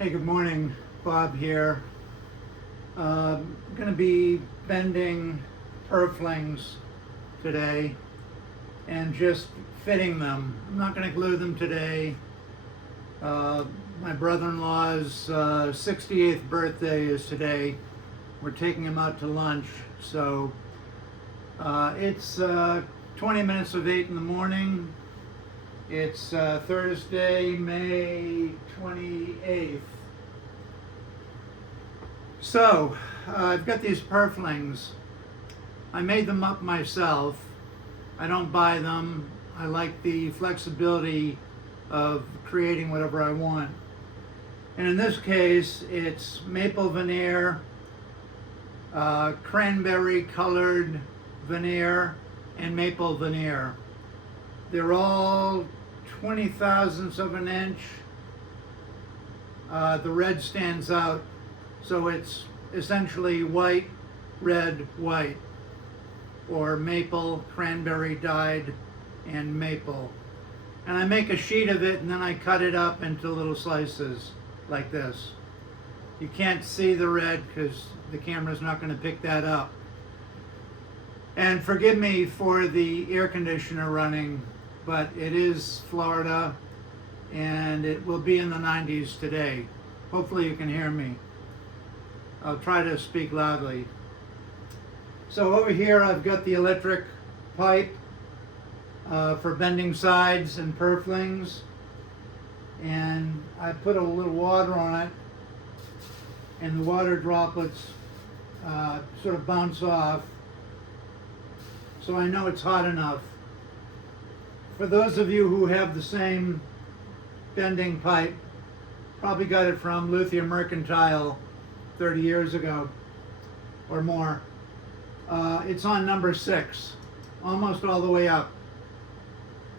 Hey, good morning. Bob here. Going to be bending Purflings today and just fitting them. I'm not going to glue them today. My brother-in-law's 68th birthday is today. We're taking him out to lunch. So it's 20 minutes of 8 in the morning. It's Thursday, May 28th. So, I've got these Purflings. I made them up myself. I don't buy them. I like the flexibility of creating whatever I want. And in this case, it's maple veneer, cranberry colored veneer, and maple veneer. They're all 20 thousandths of an inch. The red stands out, so it's essentially white, red, white, or maple, cranberry dyed, and maple. And I make a sheet of it and then I cut it up into little slices like this. You can't see the red because the camera's not going to pick that up. And forgive me for the air conditioner running, but it is Florida and it will be in the 90s today. Hopefully you can hear me. I'll try to speak loudly. So over here I've got the electric pipe for bending sides and purflings, and I put a little water on it and the water droplets sort of bounce off, so I know it's hot enough. For those of you who have the same bending pipe, probably got it from Luthier Mercantile 30 years ago or more. It's on number 6, almost all the way up.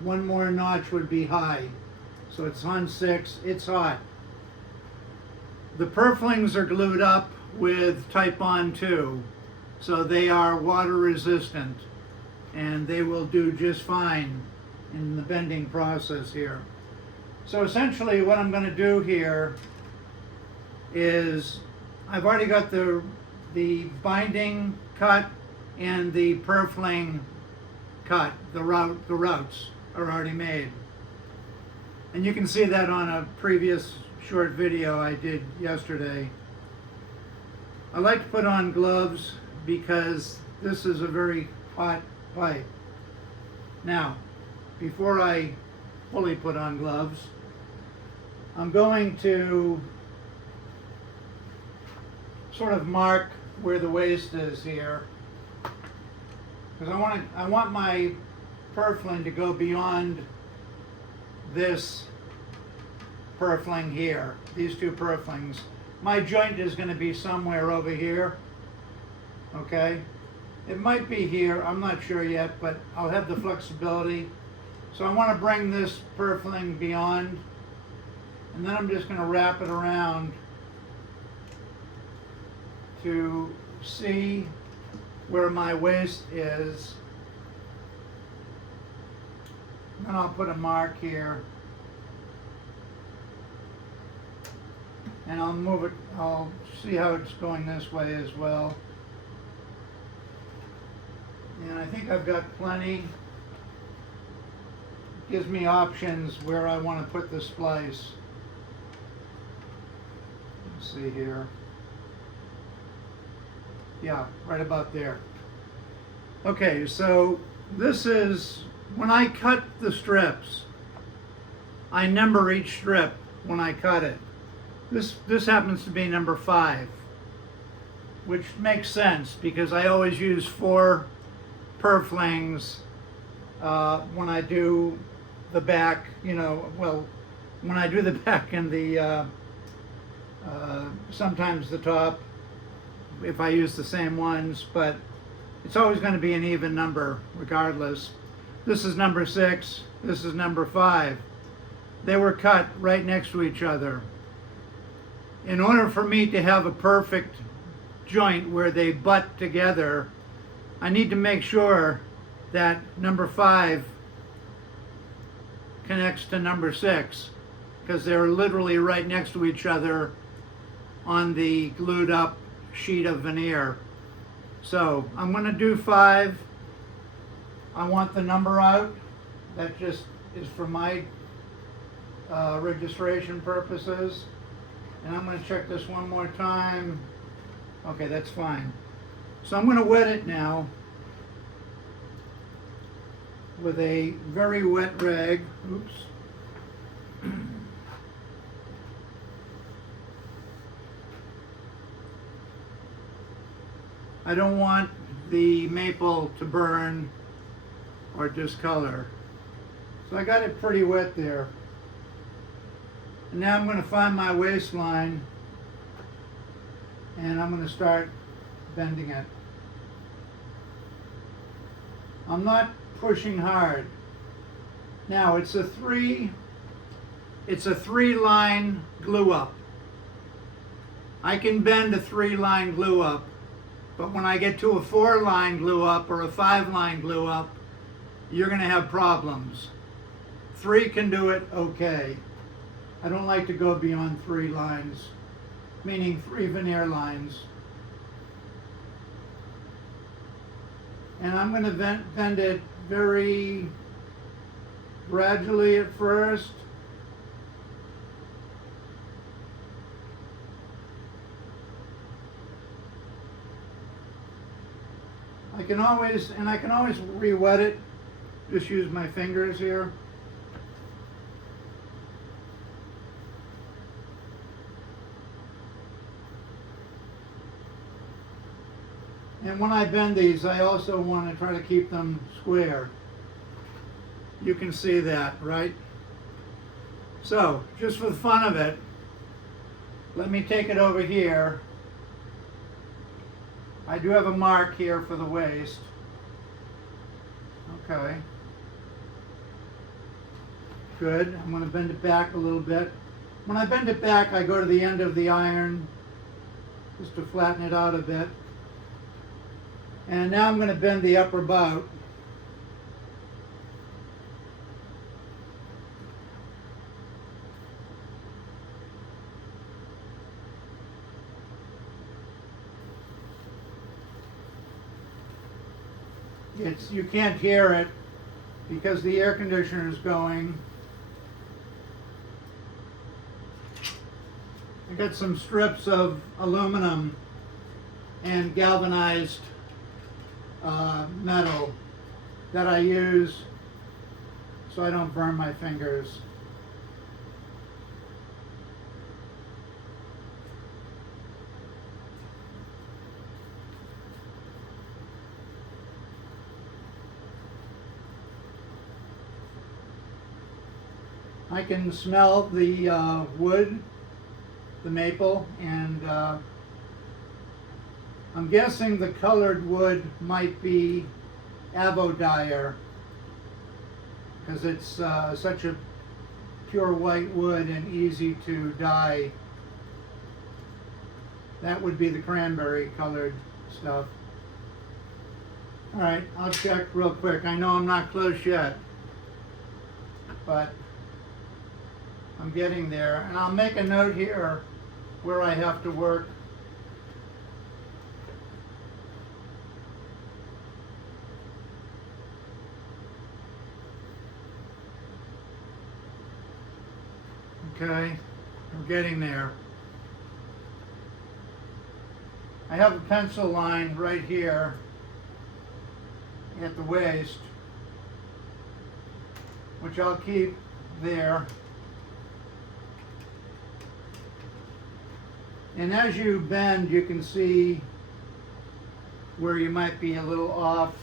One more notch would be high. So it's on 6, it's hot. The Purflings are glued up with Type-On 2, so they are water resistant and they will do just fine in the bending process here. So essentially what I'm going to do here is I've already got the binding cut and the purfling cut. The routes are already made. And you can see that on a previous short video I did yesterday. I like to put on gloves because this is a very hot pipe. Now, before I fully put on gloves, I'm going to sort of mark where the waist is here, because I want my purfling to go beyond this purfling here, these two purflings. My joint is going to be somewhere over here, okay? It might be here, I'm not sure yet, but I'll have the flexibility. So I want to bring this purfling beyond, and then I'm just going to wrap it around to see where my waist is. Then I'll put a mark here, and I'll move it, I'll see how it's going this way as well. And I think I've got plenty. Gives me options where I want to put the splice. Let's see here. Yeah, right about there. Okay, so this is, when I cut the strips, I number each strip when I cut it. This happens to be number 5, which makes sense because I always use 4 purflings when I do the back, when I do the back and the sometimes the top, if I use the same ones, but it's always going to be an even number regardless. This is number 6, this is number 5. They were cut right next to each other. In order for me to have a perfect joint where they butt together, I need to make sure that number 5 connects to number 6, because they're literally right next to each other on the glued up sheet of veneer. So I'm going to do 5. I want the number out. That just is for my registration purposes. And I'm going to check this one more time. Okay, that's fine. So I'm going to wet it now with a very wet rag. Oops. I don't want the maple to burn or discolor. So I got it pretty wet there. And now I'm going to find my waistline and I'm going to start bending it. I'm not pushing hard. Now it's a 3-line glue up. I can bend a 3-line glue up, but when I get to a 4-line glue up or a 5-line glue up, you're going to have problems. 3 can do it okay. I don't like to go beyond 3 lines, meaning 3 veneer lines. And I'm going to bend it very gradually at first. I can always re-wet it. Just use my fingers here. And when I bend these, I also want to try to keep them square. You can see that, right? So, just for the fun of it, let me take it over here. I do have a mark here for the waist. Okay. Good. I'm going to bend it back a little bit. When I bend it back, I go to the end of the iron just to flatten it out a bit. And now I'm going to bend the upper bout. You can't hear it because the air conditioner is going. I got some strips of aluminum and galvanized metal that I use so I don't burn my fingers. I can smell the wood, the maple, and I'm guessing the colored wood might be avodire because it's such a pure white wood and easy to dye. That would be the cranberry colored stuff. All right, I'll check real quick. I know I'm not close yet, but I'm getting there. And I'll make a note here where I have to work. Okay, I'm getting there. I have a pencil line right here at the waist, which I'll keep there. And as you bend, you can see where you might be a little off.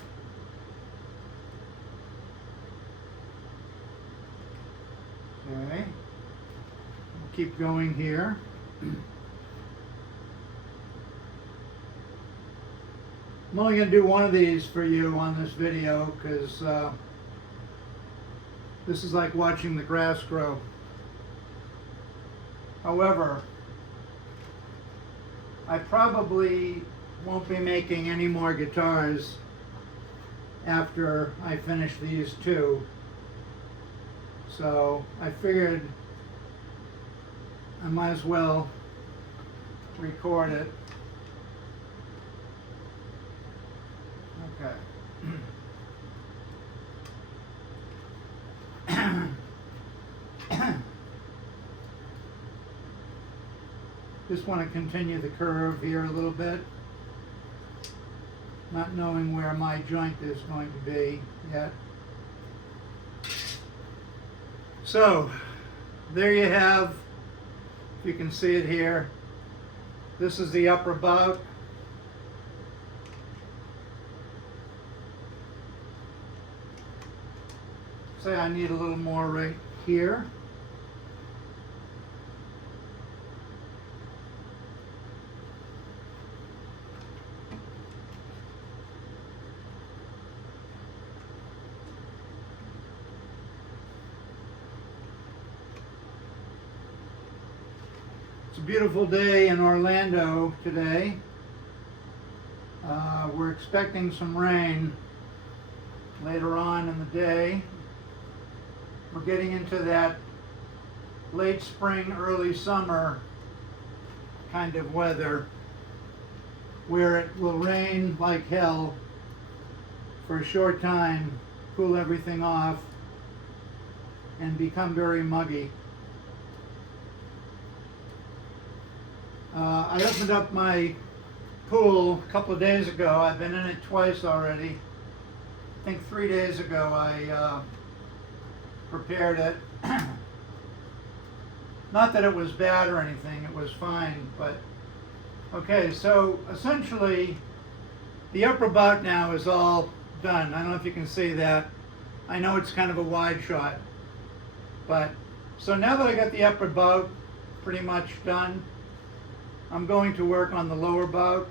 Okay. Keep going here. I'm only going to do one of these for you on this video because this is like watching the grass grow. However, I probably won't be making any more guitars after I finish these two. So I figured I might as well record it. Okay. Just want to continue the curve here a little bit, not knowing where my joint is going to be yet. So, there you have, if you can see it here, this is the upper bout. Say I need a little more right here. It's a beautiful day in Orlando today. We're expecting some rain later on in the day. We're getting into that late spring, early summer kind of weather where it will rain like hell for a short time, cool everything off, and become very muggy. I opened up my pool a couple of days ago. I've been in it twice already. I think 3 days ago I prepared it. Not that it was bad or anything, it was fine, but okay, so essentially the upper bout now is all done. I don't know if you can see that. I know it's kind of a wide shot, but so now that I got the upper bout pretty much done, I'm going to work on the lower bout,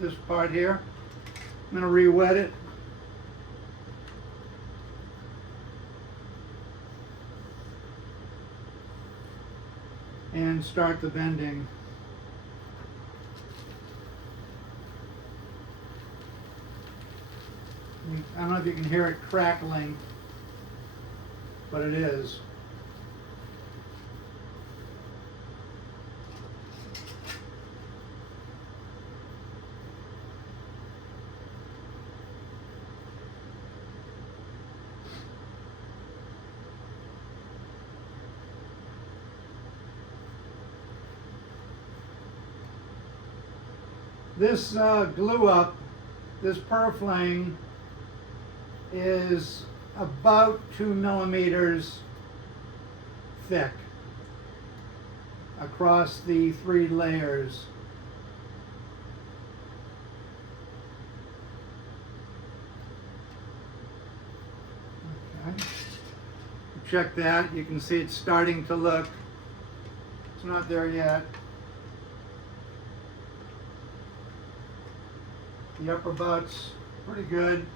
this part here. I'm going to re-wet it. And start the bending. I don't know if you can hear it crackling, but it is. This glue up, this Purfling, is about 2 millimeters thick across the 3 layers. Okay. Check that. You can see it's starting to look. It's not there yet. The upper bout's pretty good.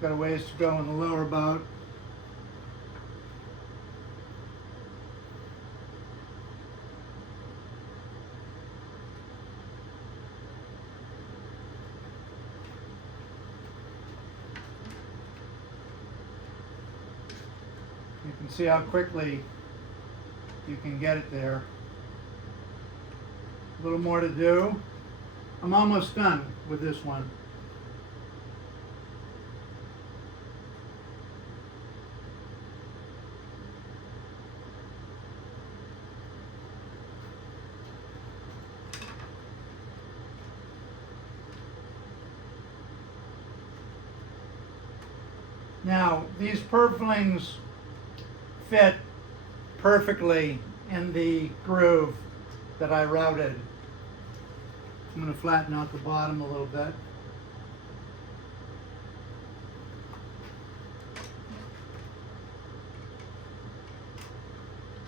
Got a ways to go in the lower bout. You can see how quickly you can get it there. A little more to do. I'm almost done with this one. Now, these Purflings fit perfectly in the groove that I routed. I'm going to flatten out the bottom a little bit.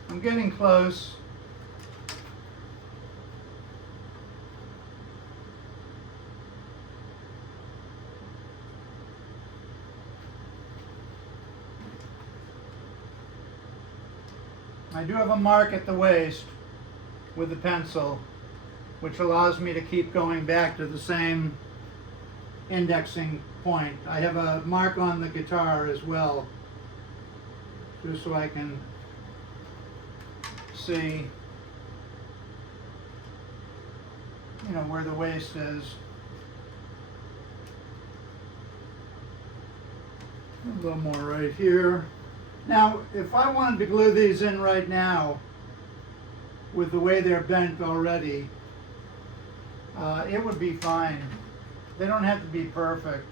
I'm getting close. I do have a mark at the waist with the pencil, which allows me to keep going back to the same indexing point. I have a mark on the guitar as well. just so I can see, you know, where the waste is. A little more right here. Now, if I wanted to glue these in right now, with the way they're bent already, it would be fine. They don't have to be perfect.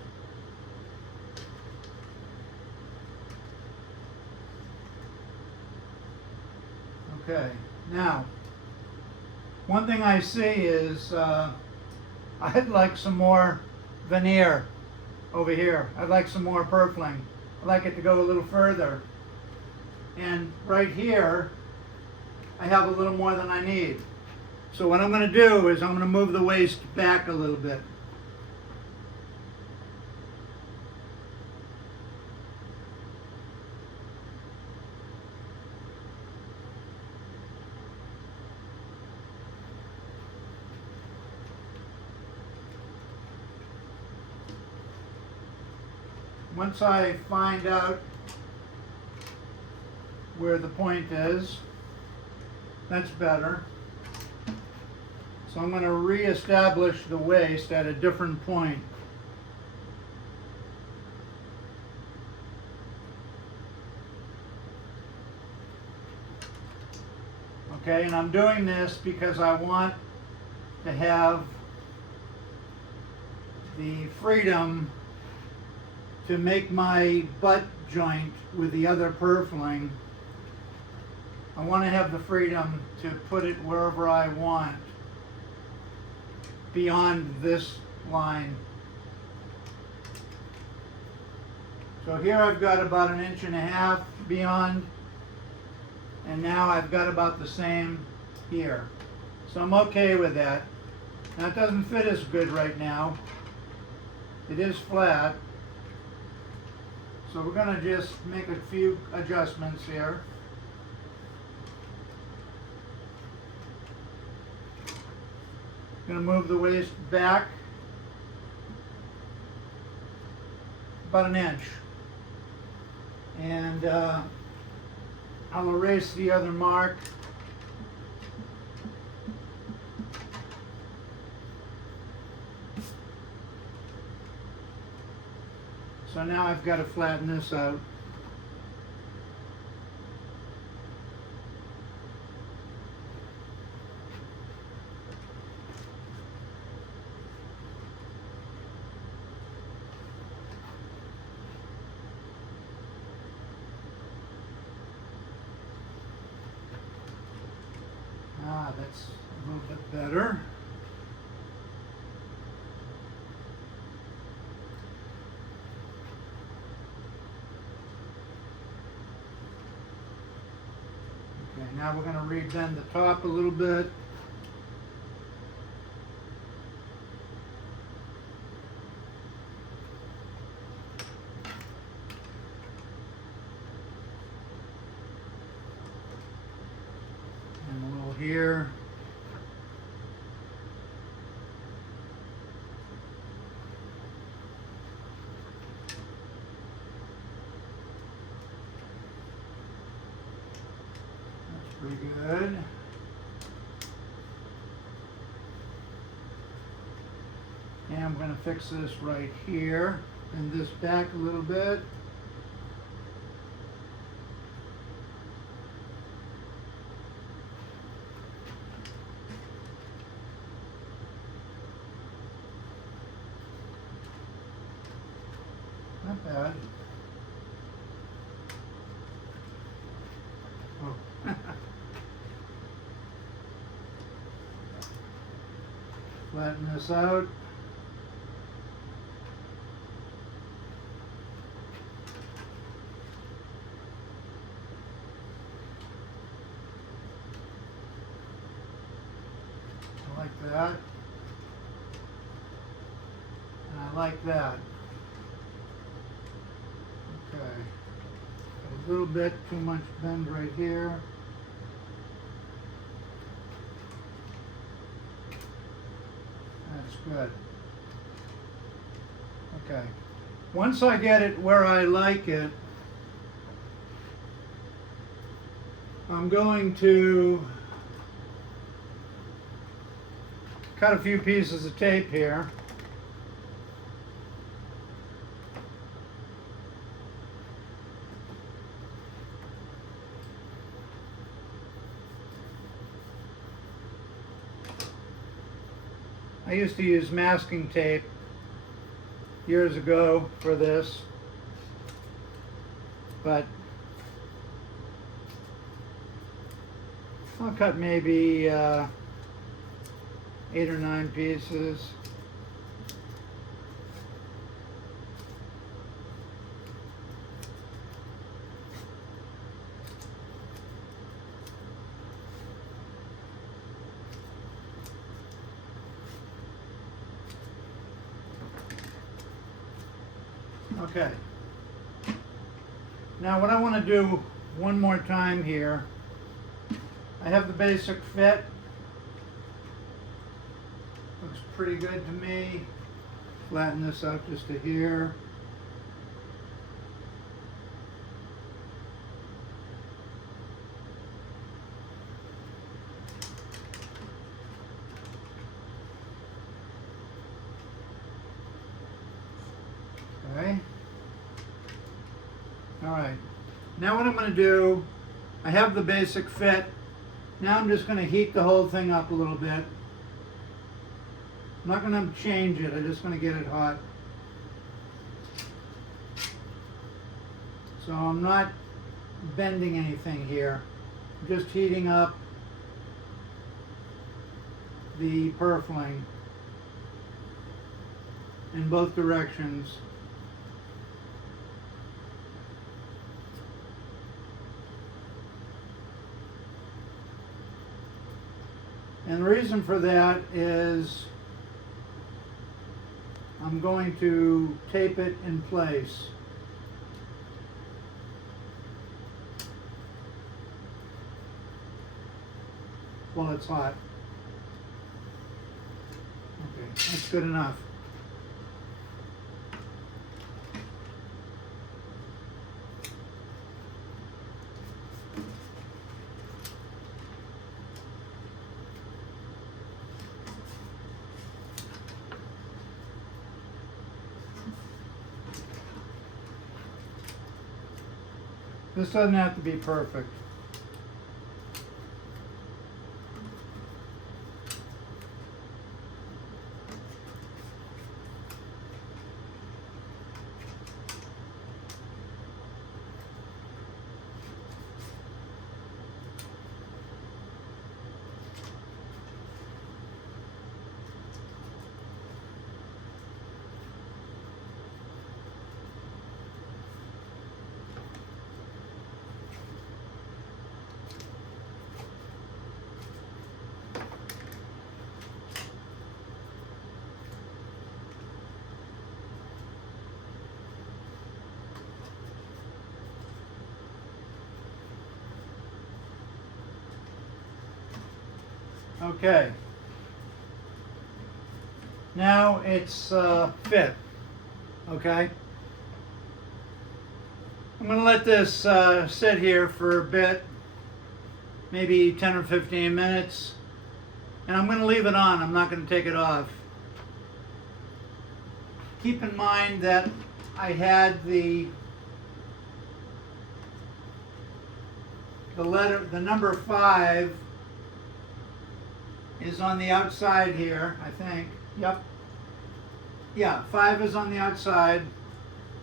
Okay, now, one thing I see is I'd like some more veneer over here. I'd like some more purfling. I'd like it to go a little further. And right here, I have a little more than I need. So what I'm going to do is I'm going to move the waste back a little bit. Once I find out where the point is, that's better. So I'm going to re-establish the waste at a different point. Okay, and I'm doing this because I want to have the freedom to make my butt joint with the other purfling. I want to have the freedom to put it wherever I want beyond this line. So here I've got about 1.5 inches beyond, and now I've got about the same here. So I'm okay with that. Now it doesn't fit as good right now. It is flat. So we're going to just make a few adjustments here. Going to move the waste back about 1 inch. And I'll erase the other mark. So now I've got to flatten this out. That's a little bit better. Okay, now we're going to rebend the top a little bit. And a little here. Pretty good. And I'm going to fix this right here. Bend this back a little bit. Not bad. Oh. Flatten this out. I like that. And I like that. Okay. Got a little bit too much bend right here. That's good. Okay. Once I get it where I like it, I'm going to cut a few pieces of tape here. I used to use masking tape years ago for this, but I'll cut maybe 8 or 9 pieces. Okay. Now what I want to do one more time here, I have the basic fit. Looks pretty good to me. Flatten this out just to here. Okay. All right. Now what I'm going to do, I have the basic fit. Now I'm just going to heat the whole thing up a little bit. I'm not going to change it, I'm just going to get it hot. So I'm not bending anything here. I'm just heating up the purfling in both directions. And the reason for that is I'm going to tape it in place. While it's hot. Okay, that's good enough. This doesn't have to be perfect. Okay. Now it's fit. Okay. I'm going to let this sit here for a bit, maybe 10 or 15 minutes, and I'm going to leave it on. I'm not going to take it off. Keep in mind that I had the number 5 is on the outside here, I think. Yep. Yeah, 5 is on the outside,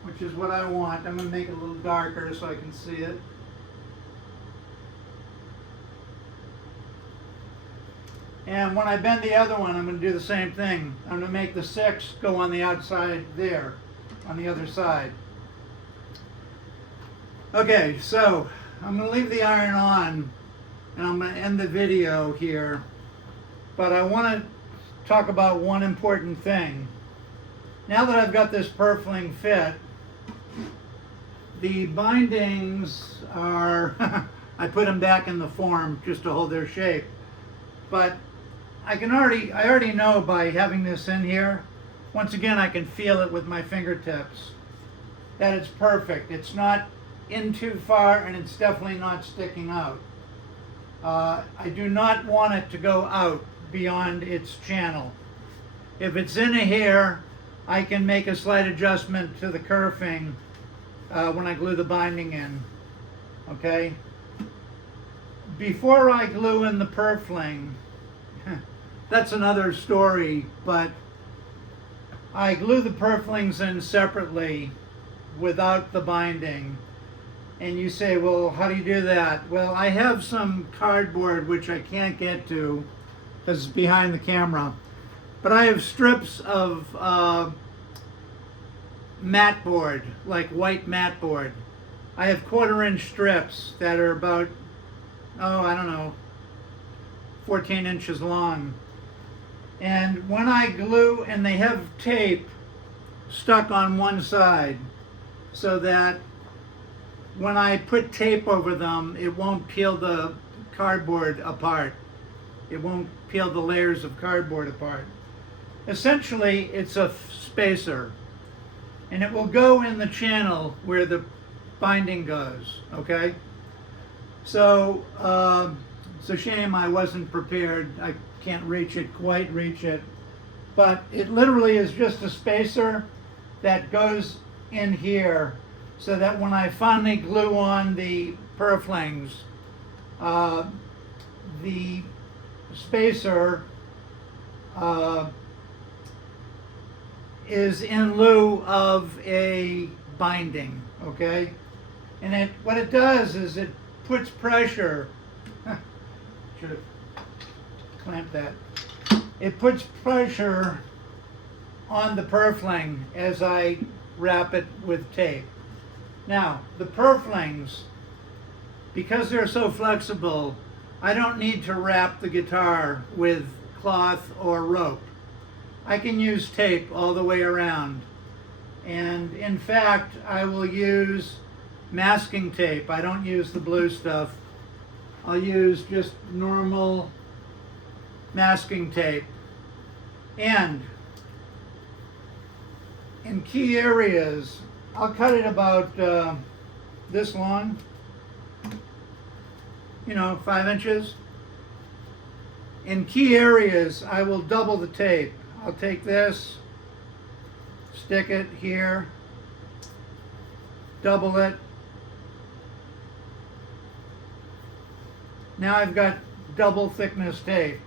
which is what I want. I'm going to make it a little darker so I can see it. And when I bend the other one, I'm going to do the same thing. I'm going to make the 6 go on the outside there, on the other side. Okay, so I'm going to leave the iron on, and I'm going to end the video here. But I want to talk about one important thing. Now that I've got this purfling fit, the bindings are, I put them back in the form just to hold their shape. But I already know by having this in here, once again I can feel it with my fingertips, that it's perfect. It's not in too far and it's definitely not sticking out. I do not want it to go out beyond its channel. If it's in here, I can make a slight adjustment to the kerfing when I glue the binding in. Okay? Before I glue in the purfling, that's another story, but I glue the purflings in separately without the binding. And you say, well, how do you do that? Well, I have some cardboard which I can't get to because it's behind the camera. But I have strips of mat board, like white mat board. I have 1/4-inch strips that are about, I don't know, 14 inches long. And when I glue, and they have tape stuck on one side so that when I put tape over them, it won't peel the cardboard apart. It won't peel the layers of cardboard apart. Essentially, it's a spacer, and it will go in the channel where the binding goes, okay? So, it's a shame I wasn't prepared. I can't quite reach it. But it literally is just a spacer that goes in here so that when I finally glue on the purflings, the spacer is in lieu of a binding, okay? And what it does is it puts pressure, should have clamped that. It puts pressure on the purfling as I wrap it with tape. Now, the purflings, because they're so flexible, I don't need to wrap the guitar with cloth or rope. I can use tape all the way around. And in fact, I will use masking tape. I don't use the blue stuff. I'll use just normal masking tape. And in key areas, I'll cut it about this long, 5 inches. In key areas, I will double the tape. I'll take this, stick it here, double it. Now I've got double thickness tape.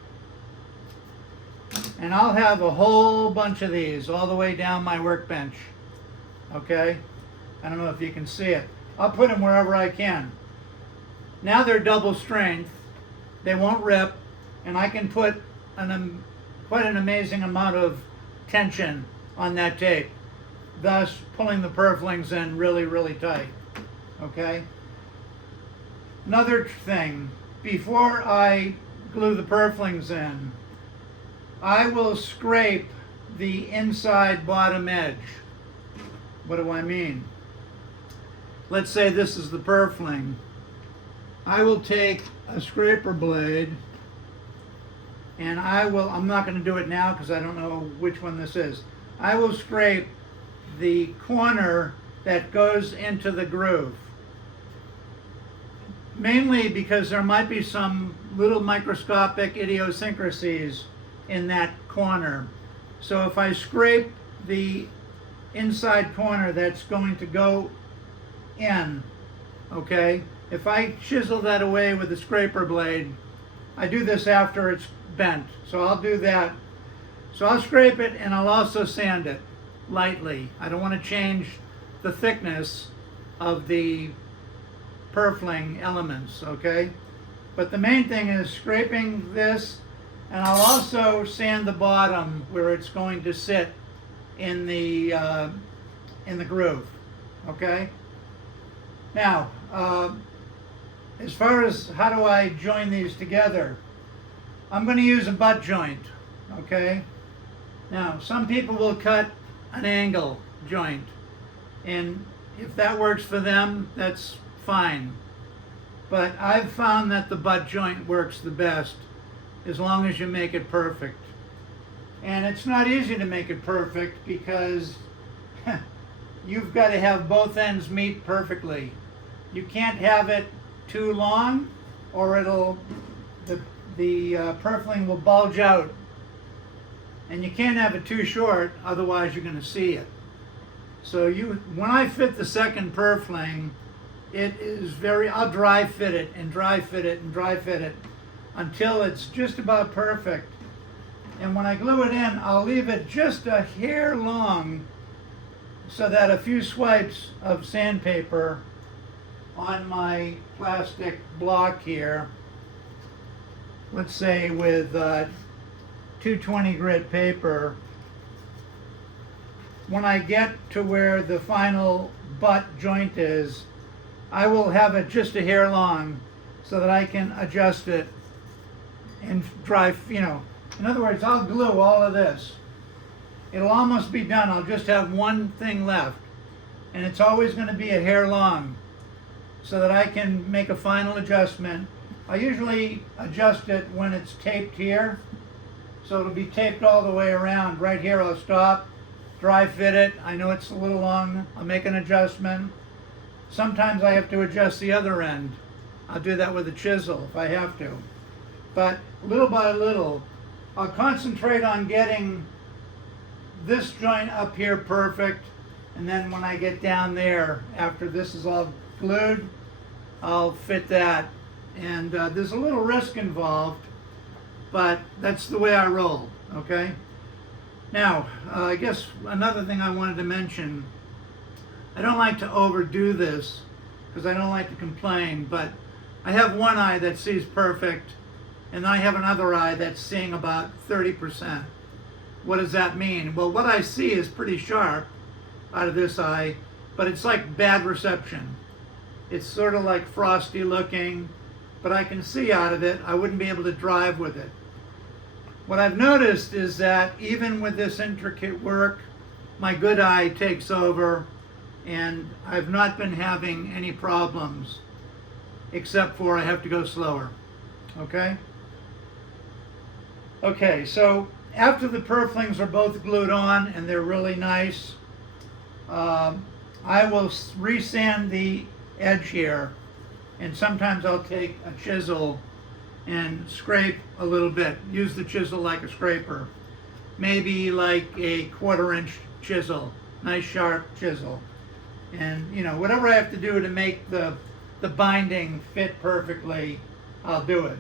And I'll have a whole bunch of these all the way down my workbench. Okay? I don't know if you can see it. I'll put them wherever I can. Now they're double strength. They won't rip, and I can put quite an amazing amount of tension on that tape, thus pulling the purflings in really, really tight. Okay? Another thing, before I glue the purflings in, I will scrape the inside bottom edge. What do I mean? Let's say this is the purfling. I will take a scraper blade, and I'm not going to do it now because I don't know which one this is. I will scrape the corner that goes into the groove. Mainly because there might be some little microscopic idiosyncrasies in that corner. So if I scrape the inside corner that's going to go in, okay, if I chisel that away with the scraper blade, I do this after it's bent, so I'll do that. So I'll scrape it, and I'll also sand it lightly. I don't want to change the thickness of the purfling elements, okay? But the main thing is scraping this, and I'll also sand the bottom where it's going to sit in the groove, okay? Now, as far as how do I join these together, I'm going to use a butt joint, okay? Now, some people will cut an angle joint, and if that works for them, that's fine. But I've found that the butt joint works the best as long as you make it perfect. And it's not easy to make it perfect because you've got to have both ends meet perfectly. You can't have it too long or it'll the purfling will bulge out. And you can't have it too short, otherwise you're going to see it. So when I fit the second purfling, it is I'll dry fit it and dry fit it and dry fit it until it's just about perfect. And when I glue it in, I'll leave it just a hair long so that a few swipes of sandpaper on my plastic block here, let's say with 220 grit paper, when I get to where the final butt joint is, I will have it just a hair long so that I can adjust it and dry, in other words, I'll glue all of this. It'll almost be done. I'll just have one thing left. And it's always going to be a hair long so that I can make a final adjustment. I usually adjust it when it's taped here. So it'll be taped all the way around. Right here I'll stop, dry fit it. I know it's a little long. I'll make an adjustment. Sometimes I have to adjust the other end. I'll do that with a chisel if I have to. But little by little, I'll concentrate on getting this joint up here perfect, and then when I get down there, after this is all glued, I'll fit that. And there's a little risk involved, but that's the way I roll, okay? Now, I guess another thing I wanted to mention, I don't like to overdo this because I don't like to complain, but I have one eye that sees perfect, and I have another eye that's seeing about 30%. What does that mean? Well, what I see is pretty sharp out of this eye, but it's like bad reception. It's sort of like frosty looking, but I can see out of it. I wouldn't be able to drive with it. What I've noticed is that even with this intricate work, my good eye takes over, and I've not been having any problems, except for I have to go slower, okay? Okay, so after the purflings are both glued on and they're really nice, I will resand the edge here, and sometimes I'll take a chisel and scrape a little bit. Use the chisel like a scraper. Maybe like a 1/4-inch chisel, nice sharp chisel. And whatever I have to do to make the binding fit perfectly, I'll do it.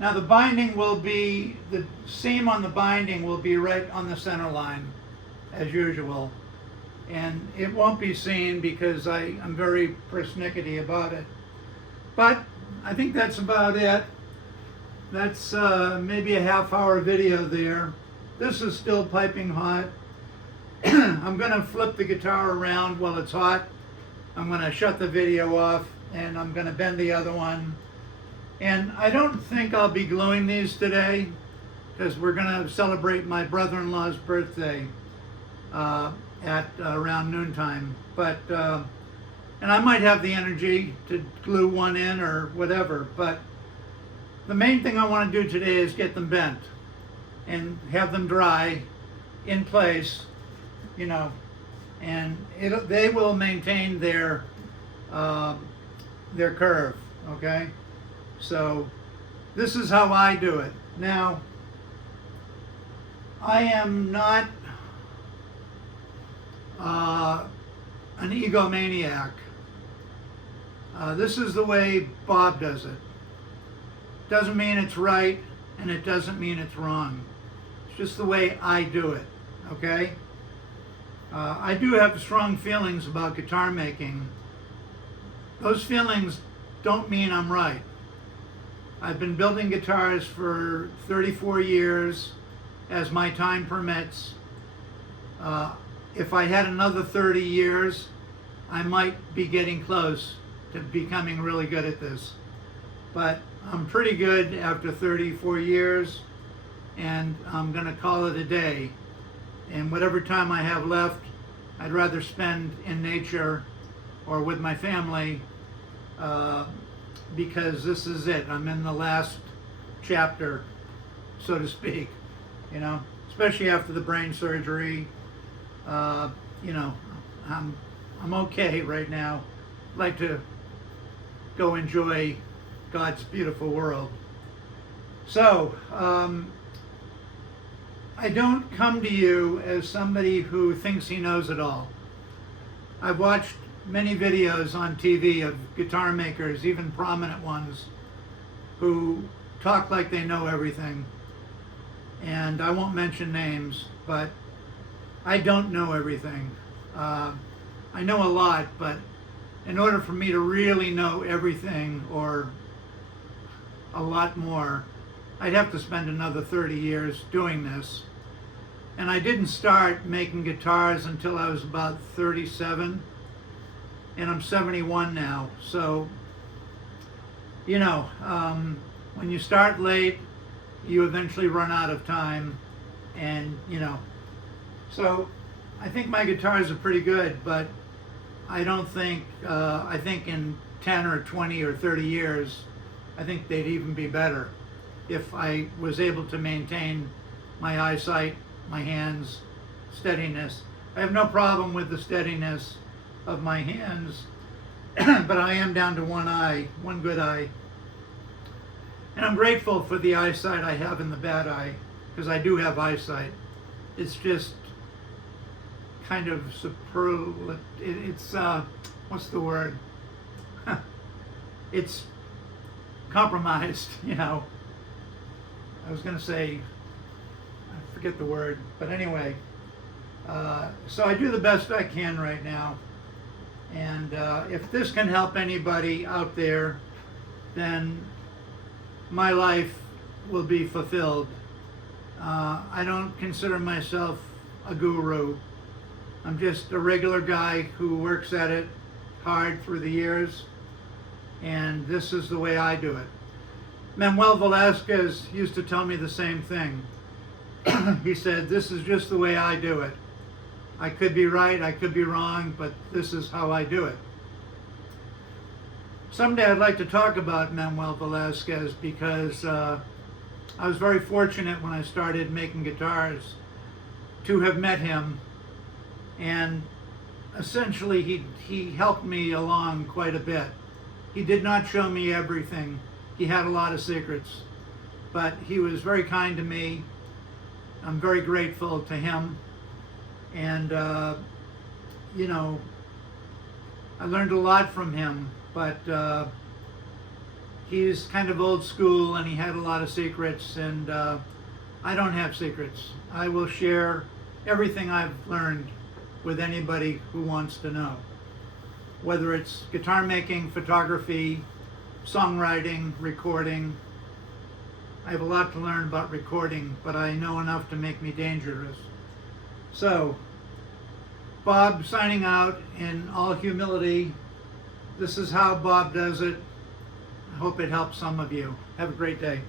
Now the binding will be, the seam on the binding will be right on the center line, as usual. And it won't be seen because I'm very persnickety about it. But I think that's about it. That's maybe a half-hour video there. This is still piping hot. I'm going to flip the guitar around while it's hot. I'm going to shut the video off, and I'm going to bend the other one. And I don't think I'll be gluing these today because we're going to celebrate my brother-in-law's birthday at around noontime. But and I might have the energy to glue one in or whatever. But the main thing I want to do today is get them bent and have them dry in place, and they will maintain their curve, okay? So this is how I do it. Now, I am not an egomaniac. This is the way Bob does it. Doesn't mean it's right, and it doesn't mean it's wrong. It's just the way I do it, okay? I do have strong feelings about guitar making. Those feelings don't mean I'm right. I've been building guitars for 34 years, as my time permits. If I had another 30 years, I might be getting close to becoming really good at this. But I'm pretty good after 34 years, and I'm going to call it a day. And whatever time I have left, I'd rather spend in nature or with my family, because this is it. I'm in the last chapter, so to speak, especially after the brain surgery. I'm okay right now. I'd like to go enjoy God's beautiful world. So, I don't come to you as somebody who thinks he knows it all. I've watched many videos on TV of guitar makers, even prominent ones, who talk like they know everything. And I won't mention names, but I don't know everything. I know a lot, but in order for me to really know everything or a lot more, I'd have to spend another 30 years doing this. And I didn't start making guitars until I was about 37, and I'm 71 now. So, you know, when you start late, you eventually run out of time, and, you know. So, I think my guitars are pretty good, but I don't think, I think in 10 or 20 or 30 years, I think they'd even be better if I was able to maintain my eyesight, my hands, steadiness. I have no problem with the steadiness of my hands, but I am down to one eye, one good eye. And I'm grateful for the eyesight I have in the bad eye, because I do have eyesight. It's just kind of superlative. It's, what's the word? It's compromised, you know. I was going to say, I forget the word, but anyway. So I do the best I can right now. And if this can help anybody out there, then my life will be fulfilled. I don't consider myself a guru. I'm just a regular guy who works at it hard through the years, and this is the way I do it. Manuel Velasquez used to tell me the same thing. He said, this is just the way I do it. I could be right, I could be wrong, but this is how I do it. Someday I'd like to talk about Manuel Velasquez, because I was very fortunate when I started making guitars to have met him, and essentially he helped me along quite a bit. He did not show me everything. He had a lot of secrets, but he was very kind to me. I'm very grateful to him. And, you know, I learned a lot from him, but he's kind of old school, and he had a lot of secrets, and I don't have secrets. I will share everything I've learned with anybody who wants to know. Whether it's guitar making, photography, songwriting, recording. I have a lot to learn about recording, but I know enough to make me dangerous. So, Bob signing out in all humility. This is how Bob does it. I hope it helps some of you. Have a great day.